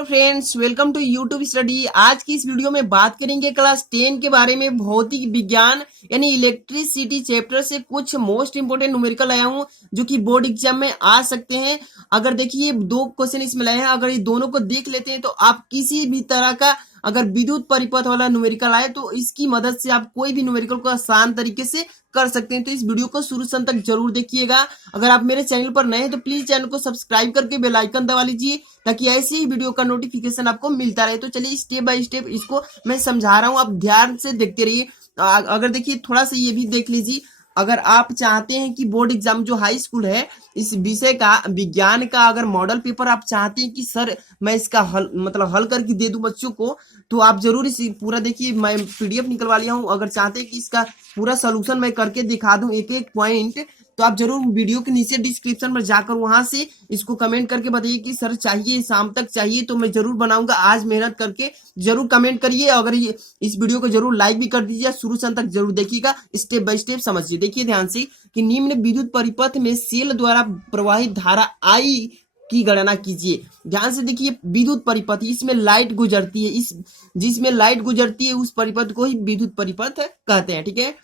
Hello friends, welcome to YouTube study. आज की इस वीडियो में बात करेंगे क्लास 10 के बारे में। भौतिक विज्ञान यानी इलेक्ट्रिसिटी चैप्टर से कुछ मोस्ट इंपोर्टेंट न्यूमेरिकल लाया हूं जो कि बोर्ड एग्जाम में आ सकते हैं। अगर देखिए दो क्वेश्चन इसमें लाए हैं, अगर ये दोनों को देख लेते हैं तो आप किसी भी तरह का अगर विद्युत परिपथ वाला न्यूमेरिकल आए तो इसकी मदद से आप कोई भी न्यूमेरिकल को आसान तरीके से कर सकते हैं। तो इस वीडियो को शुरू से अंत तक जरूर देखिएगा। अगर आप मेरे चैनल पर नए हैं तो प्लीज चैनल को सब्सक्राइब करके बेल आइकन दबा लीजिए ताकि ऐसे ही वीडियो का नोटिफिकेशन आपको मिलता रहे। तो चलिए स्टेप बाय स्टेप इसको मैं समझा रहा हूं, आप ध्यान से देखते रहिए। अगर देखिए थोड़ा सा ये भी देख लीजिए, अगर आप चाहते हैं कि बोर्ड एग्जाम जो हाई स्कूल है इस विषय का विज्ञान का अगर मॉडल पेपर आप चाहते हैं कि सर मैं इसका हल करके दे दूं बच्चों को, तो आप जरूर इस पूरा देखिए। मैं पीडीएफ निकलवा लिया हूं। अगर चाहते हैं कि इसका पूरा सोल्यूशन मैं करके दिखा दूं एक एक पॉइंट, तो आप जरूर वीडियो के नीचे डिस्क्रिप्शन में जाकर वहां से इसको कमेंट करके बताइए कि सर चाहिए, शाम तक चाहिए, तो मैं जरूर बनाऊंगा। आज मेहनत करके जरूर कमेंट करिए। अगर ये इस वीडियो को जरूर लाइक भी कर दीजिए, शुरू से अंत तक जरूर देखिएगा, स्टेप बाय स्टेप समझिए। देखिए ध्यान से कि निम्न विद्युत परिपथ में सेल द्वारा प्रवाहित धारा आई की गणना कीजिए। ध्यान से देखिए, विद्युत परिपथ, इसमें लाइट गुजरती है, इस जिसमें लाइट गुजरती है उस परिपथ को ही विद्युत परिपथ कहते हैं। ठीक है,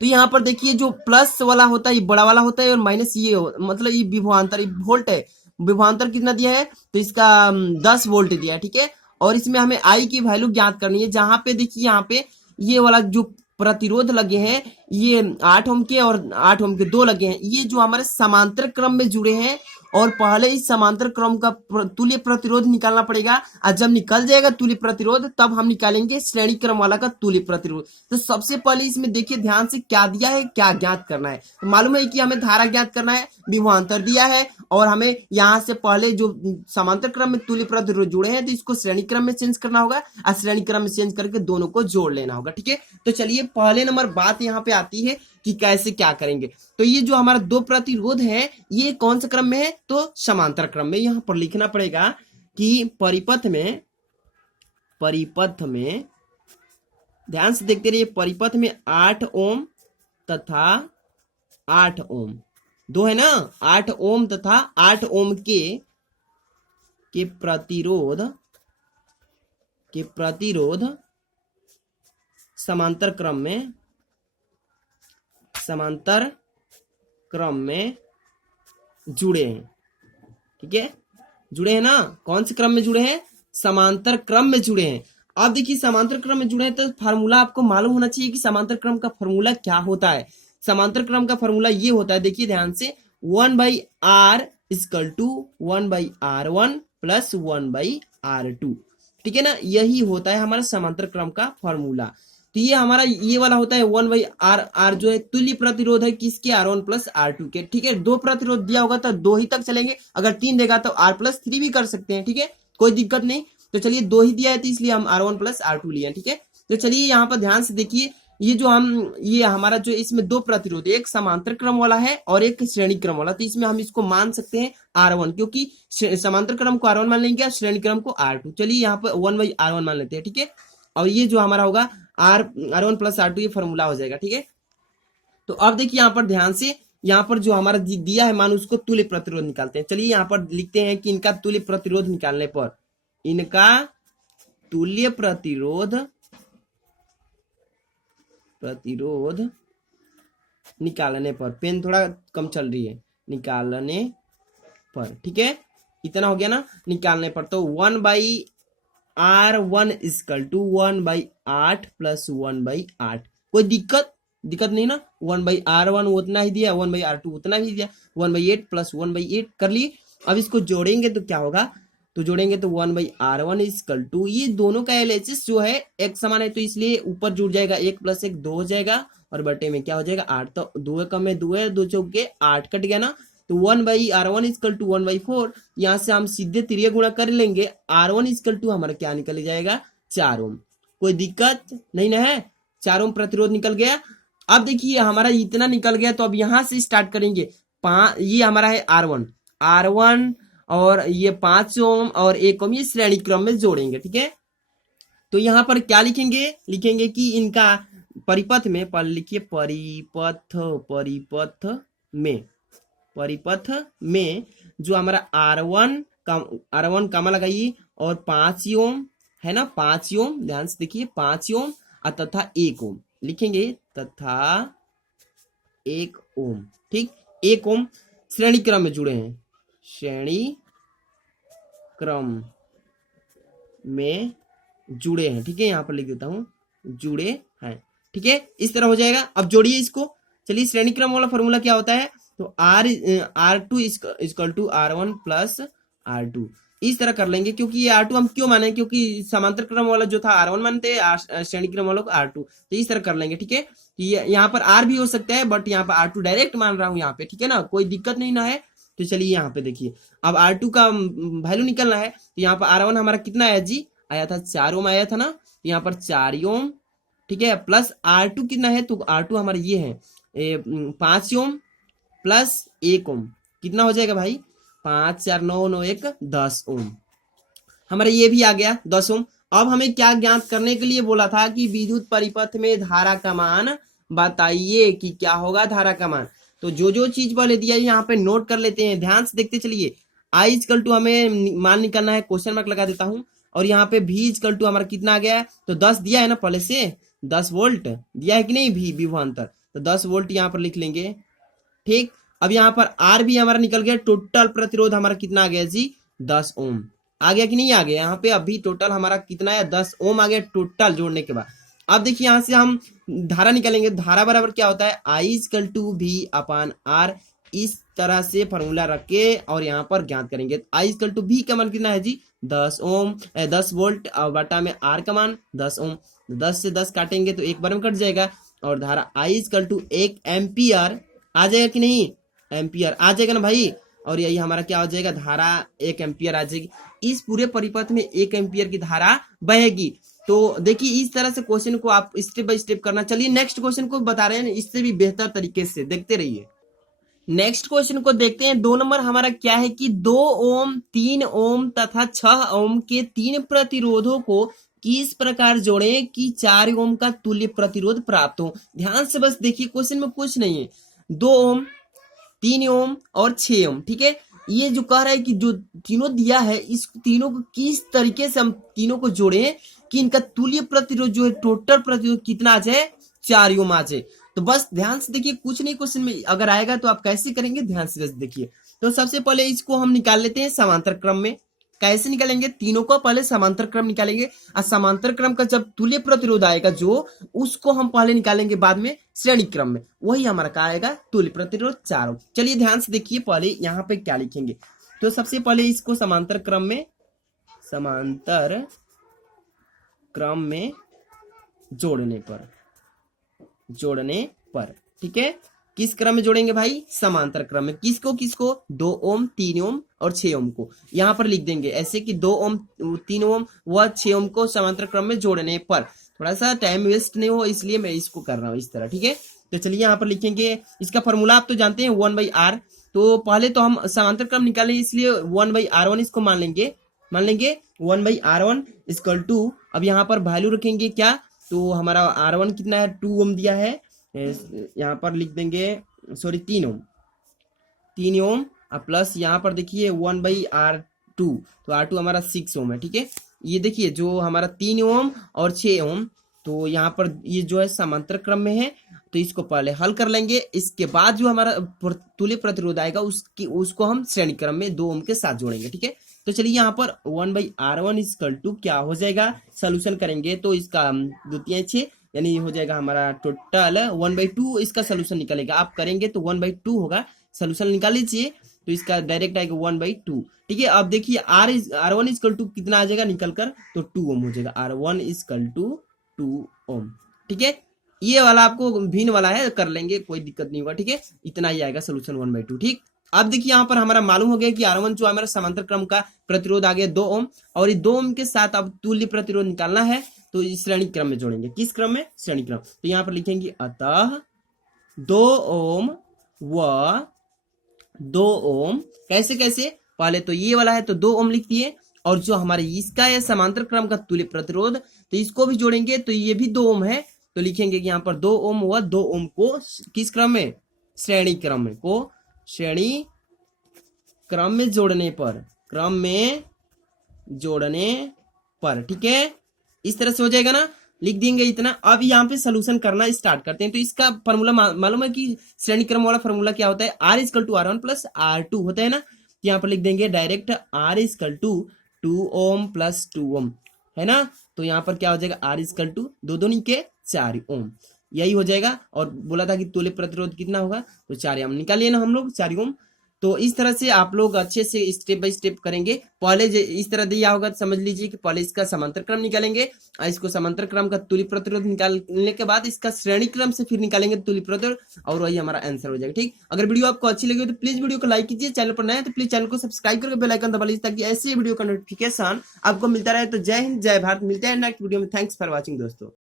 तो यहाँ पर देखिए जो प्लस वाला होता है ये बड़ा वाला होता है और माइनस ये मतलब ये विभवांतर, ये वोल्ट है। विभवांतर कितना दिया है तो इसका 10 वोल्ट दिया है। ठीक है, और इसमें हमें आई की वैल्यू ज्ञात करनी है। जहां पे देखिए यहाँ पे ये वाला जो प्रतिरोध लगे हैं ये 8 ओम के और 8 ओम के दो लगे हैं, ये जो हमारे समांतर क्रम में जुड़े हैं। और पहले इस समांतर क्रम का तुल्य प्रतिरोध निकालना पड़ेगा, और जब निकल जाएगा तुल्य प्रतिरोध तब हम निकालेंगे श्रेणी क्रम वाला का तुल्य प्रतिरोध। तो सबसे पहले इसमें देखिए ध्यान से क्या दिया है, क्या ज्ञात करना है। तो मालूम है कि हमें धारा ज्ञात करना है, विभवांतर दिया है, और हमें यहाँ से पहले जो समांतर क्रम में तुल्य प्रतिरोध जुड़े हैं तो इसको श्रेणी क्रम में चेंज करना होगा, और श्रेणी क्रम में चेंज करके दोनों को जोड़ लेना होगा। ठीक है, तो चलिए पहले नंबर बात यहाँ पे आती है कि कैसे क्या करेंगे। तो ये जो हमारा दो प्रतिरोध है ये कौन से क्रम में है तो समांतर क्रम में। यहां पर लिखना पड़ेगा कि परिपथ में ध्यान से देखते रहिए, परिपथ में 8 ओम तथा 8 ओम दो है ना, 8 ओम तथा 8 ओम के प्रतिरोध समांतर क्रम में जुड़े हैं। ठीक है, जुड़े हैं ना, कौन से क्रम में जुड़े हैं, समांतर क्रम में जुड़े हैं। अब देखिए समांतर क्रम में जुड़े हैं तो फार्मूला आपको मालूम होना चाहिए कि समांतर क्रम का फार्मूला क्या होता है। समांतर क्रम का फार्मूला ये होता है, देखिए ध्यान से, 1/r equal to 1/r1 plus 1/r2। ठीक है ना, यही होता है हमारा समांतर क्रम का फार्मूला। तो ये हमारा ये वाला होता है 1/r जो है तुल्य प्रतिरोध है किसके, R1 प्लस R2 के। ठीक है, दो प्रतिरोध दिया होगा तो दो ही तक चलेंगे, अगर 3 देगा तो R+3 भी कर सकते हैं। ठीक है, कोई दिक्कत नहीं। तो चलिए दो ही दिया है तो इसलिए हम R1 प्लस R2 लिए। ठीक है, तो चलिए यहाँ पर ध्यान से देखिए, ये हमारा जो इसमें दो प्रतिरोध, एक समांतर क्रम वाला है और एक श्रेणी क्रम वाला, तो इसमें हम इसको मान सकते हैं R1, क्योंकि समांतर क्रम को R1 मान लेंगे, श्रेणी क्रम को R2। चलिए यहाँ पर 1/R1 मान लेते हैं। ठीक है, और ये जो हमारा होगा R1 प्लस R2 ये फॉर्मूला हो जाएगा। ठीक है, तो अब देखिए यहाँ पर ध्यान से, यहाँ पर जो हमारा दिया है मान उसको तुल्य प्रतिरोध निकालते हैं। चलिए यहाँ पर लिखते हैं कि इनका तुल्य प्रतिरोध निकालने पर, इनका तुल्य प्रतिरोध निकालने पर, पेन थोड़ा कम चल रही है, निकालने पर। ठीक है, इतना हो गया ना, निकालने पर। तो 1/R1 इक्वल टू 1/8 प्लस 1/8। कोई दिक्कत नहीं ना, 1/R1 उतना ही दिया, 1/R2 उतना ही दिया, 1/8 प्लस 1/8 कर लिए। अब इसको जोड़ेंगे तो क्या होगा, तो जोड़ेंगे तो 1/R1 इक्वल टू, ये दोनों का LHS जो है एक समान है तो इसलिए ऊपर जुड़ जाएगा, 1 + 1 2 हो जाएगा, और बटे में क्या हो जाएगा 8। तो 2 कम में 2 है, 2 चौके 8 कट गया ना, तो 1/R1 इक्वल टू 1/4। यहाँ से हम सीधे तिरिया गुणा कर लेंगे, R1 इक्वल टू हमारा क्या निकल जाएगा 4 ओम। कोई दिक्कत नहीं ना है, 4 ओम प्रतिरोध निकल गया। अब देखिए हमारा इतना निकल गया, तो अब यहाँ से स्टार्ट करेंगे। ये हमारा है R1 और ये 5 ओम और 1 ओम, ये श्रेणी क्रम में जोड़ेंगे। ठीक है, तो यहाँ पर क्या लिखेंगे कि इनका परिपथ में, पहले लिखिए परिपथ में जो हमारा R1 कामा लगाइए और 5 ओम है ना, 5 ओम, ध्यान से देखिए 5 ओम तथा 1 ओम लिखेंगे, तथा 1 ओम। ठीक, 1 ओम श्रेणी क्रम में जुड़े हैं, श्रेणी क्रम में जुड़े हैं। ठीक है, यहाँ पर लिख देता हूं जुड़े हैं। ठीक है, इस तरह हो जाएगा। अब जोड़िए इसको। चलिए, श्रेणी क्रम वाला फॉर्मूला क्या होता है, तो R2 equal to R1 plus R2, इस तरह कर लेंगे। क्योंकि ये R2 हम क्यों माने, क्योंकि समांतर क्रम वाला जो था R1 मानते हैं, श्रेणी क्रम वालों को R2, तो इस तरह कर लेंगे। ठीक है, यहाँ पर R भी हो सकता है, बट यहाँ पर R2 डायरेक्ट मान रहा हूँ यहाँ पे। ठीक है ना, कोई दिक्कत नहीं ना है। तो चलिए यहाँ पे देखिए, अब R2 का वैल्यू निकलना है, तो यहाँ पर R1 हमारा कितना आया जी, आया था 4 ओम आया था ना, तो यहाँ पर 4 ओम। ठीक है, प्लस R2 कितना है, तो R2 हमारा ये है 5 ओम प्लस 1 ओम, कितना हो जाएगा भाई, 5 4 9 9 1 10 ओम। हमारा ये भी आ गया 10 ओम। अब हमें क्या ज्ञात करने के लिए बोला था कि विद्युत परिपथ में धारा का मान बताइए, कि क्या होगा धारा का मान। तो जो जो चीज बोले दिया यहाँ पे नोट कर लेते हैं, ध्यान से देखते चलिए। I इक्वल टू हमें मान निकालना है, क्वेश्चन मार्क लगा देता हूं। और यहाँ पे V इक्वल टू हमारा कितना आ गया है, तो 10 दिया है ना पहले से, 10 वोल्ट दिया है कि नहीं, V विभवांतर, तो 10 वोल्ट यहाँ पर लिख लेंगे। ठीक, अब यहाँ पर R भी हमारा निकल गया, टोटल प्रतिरोध हमारा कितना आ गया जी, 10 ओम आ गया कि नहीं आ गया, यहाँ पे अभी टोटल हमारा कितना है, 10 ओम आ गया टोटल जोड़ने के बाद। अब देखिए यहाँ से हम धारा निकालेंगे, धारा बराबर क्या होता है, I equal to V upon R, इस तरह से फॉर्मूला रख के और यहाँ पर ज्ञात करेंगे। I इक्वल टू V का मान कितना है जी, 10 ओम 10 वोल्ट और बटा में R का मान 10 ओम, 10 से 10 काटेंगे तो एक बार में कट जाएगा, और धारा I इक्वल टू 1 एम्पियर आ जाएगा कि नहीं, एम्पियर आ जाएगा ना भाई। और यही हमारा क्या हो जाएगा, धारा 1 एम्पियर आ जाएगी। इस पूरे परिपथ में 1 एम्पियर की धारा बहेगी। तो देखिए, इस तरह से क्वेश्चन को आप स्टेप बाय स्टेप करना। चलिए नेक्स्ट क्वेश्चन को बता रहे हैं, इससे भी बेहतर तरीके से देखते रहिए। नेक्स्ट क्वेश्चन को देखते हैं। 2 नंबर हमारा क्या है कि 2 ओम 3 ओम तथा 6 ओम के 3 प्रतिरोधों को किस प्रकार जोड़ें कि 4 ओम का तुल्य प्रतिरोध प्राप्त हो। ध्यान से बस देखिए, क्वेश्चन में कुछ नहीं है, 2 ओम 3 ओम और 6 ओम। ठीक है, ये जो कह रहा है कि जो तीनों दिया है, इस तीनों को किस तरीके से हम तीनों को जोड़े कि इनका तुल्य प्रतिरोध जो है, टोटल प्रतिरोध कितना आ जाए, 4 ओम आ जाए। तो बस ध्यान से देखिए, कुछ नहीं क्वेश्चन में अगर आएगा तो आप कैसे करेंगे, ध्यान से देखिए। तो सबसे पहले इसको हम निकाल लेते हैं समांतर क्रम में। कैसे निकालेंगे, तीनों को पहले समांतर क्रम निकालेंगे, और समांतर क्रम का जब तुल्य प्रतिरोध आएगा जो, उसको हम पहले निकालेंगे बाद में श्रेणी क्रम में, वही हमारा क्या आएगा, तुल्य प्रतिरोध 4 ओम। चलिए ध्यान से देखिए, पहले यहाँ पे क्या लिखेंगे, तो सबसे पहले इसको समांतर क्रम में जोड़ने पर ठीक है, किस क्रम में जोड़ेंगे भाई, समांतर क्रम में। किसको किसको, 2 ओम 3 ओम और 6 ओम को यहाँ पर लिख देंगे ऐसे कि 2 ओम 3 ओम व 6 ओम को समांतर क्रम में जोड़ने पर। थोड़ा सा टाइम वेस्ट नहीं हो, इसलिए मैं इसको कर रहा हूँ इस तरह। ठीक है, तो चलिए यहाँ पर लिखेंगे, इसका फॉर्मूला आप तो जानते हैं 1/r। तो पहले तो हम समांतर क्रम निकालें, इसलिए 1/r1 इसको मान लेंगे 1/r1 इक्वल टू, अब यहाँ पर वैल्यू रखेंगे क्या, तो हमारा R1 कितना है, 2 ओम दिया है, यहाँ पर लिख देंगे, सॉरी 3 ओम प्लस यहाँ पर देखिए 1/r2, तो R2 हमारा 6 ओम है। ठीक है, ये देखिए जो हमारा 3 ओम और 6 ओम, तो यहाँ पर ये जो है समांतर क्रम में है, तो इसको पहले हल कर लेंगे। इसके बाद जो हमारा तुल्य प्रतिरोध आएगा उसको हम श्रेणी क्रम में 2 ओम के साथ जोड़ेंगे। ठीक है, तो चलिए यहाँ पर 1/r1 इक्वल टू क्या हो जाएगा, सोल्यूशन करेंगे तो इसका द्वितीय 6, यानी हो जाएगा हमारा टोटल 1/2, इसका सोल्यूशन निकलेगा। आप करेंगे तो 1/2 होगा, सोल्यूशन निकाल लीजिए तो इसका डायरेक्ट आएगा 1/2। ठीक है, अब देखिए R1 इक्वल टू कितना आ जाएगा निकल कर, तो 2 ओम हो जाएगा, R1 इक्वल टू 2 ओम। ठीक है, ये वाला आपको भिन्न वाला है, कर लेंगे, कोई दिक्कत नहीं होगा। ठीक है, इतना ही आएगा सोल्यूशन 1/2। ठीक, अब देखिए यहाँ पर हमारा मालूम हो गया कि R1 जो हमारा समांतर क्रम का प्रतिरोध आ गया 2 ओम, और ये 2 ओम के साथ अब तुल्य प्रतिरोध निकालना है, तो इस श्रेणी क्रम में जोड़ेंगे। किस क्रम में, श्रेणी क्रम। तो यहाँ पर लिखेंगे अतः 2 ओम व 2 ओम, कैसे कैसे, पहले तो ये वाला है तो 2 ओम लिख दिए, और जो हमारे इसका है समांतर क्रम का तुल्य प्रतिरोध, तो इसको भी जोड़ेंगे, तो ये भी 2 ओम है, तो लिखेंगे कि यहाँ पर 2 ओम व 2 ओम को किस क्रम में, श्रेणी क्रम में, को श्रेणी क्रम में जोड़ने पर, क्रम में जोड़ने पर। ठीक है, इस तरह से हो जाएगा ना, लिख देंगे इतना। अब यहाँ पे सोल्यूशन करना स्टार्ट करते हैं। तो इसका फॉर्मूला मालूम है कि श्रेणी क्रम वाला फॉर्मूला क्या होता है, R equal to R1 plus R2 होता है ना। तो यहाँ पर लिख देंगे direct R equal to 2 ohm plus 2 ohm, है ना। तो यहाँ पर क्या हो जाएगा, R इक्वल टू 2 दूनी के 4 ओम, यही हो जाएगा। और बोला था कि तुल्य प्रतिरोध कितना होगा, तो 4 ओम निकालिए ना हम लोग, 4 ओम। तो इस तरह से आप लोग अच्छे से स्टेप बाय स्टेप करेंगे। पहले इस तरह दिया होगा तो समझ लीजिए कि पहले इसका समांतर क्रम निकालेंगे, और इसको समांतर क्रम का तुल्य प्रतिरोध निकालने के बाद इसका श्रेणी क्रम से फिर निकालेंगे तुल्य प्रतिरोध, और वही हमारा आंसर हो जाएगा। ठीक, अगर वीडियो आपको अच्छी लगी तो प्लीज वीडियो को लाइक कीजिए, चैनल पर नए हैं तो प्लीज चैनल को सब्सक्राइब करके बेल आइकन दबा लीजिए, ताकि ऐसे वीडियो का नोटिफिकेशन आपको मिलता रहे। तो जय हिंद, जय भारत, मिलते हैं नेक्स्ट वीडियो में। थैंक्स फॉर वॉचिंग दोस्तों।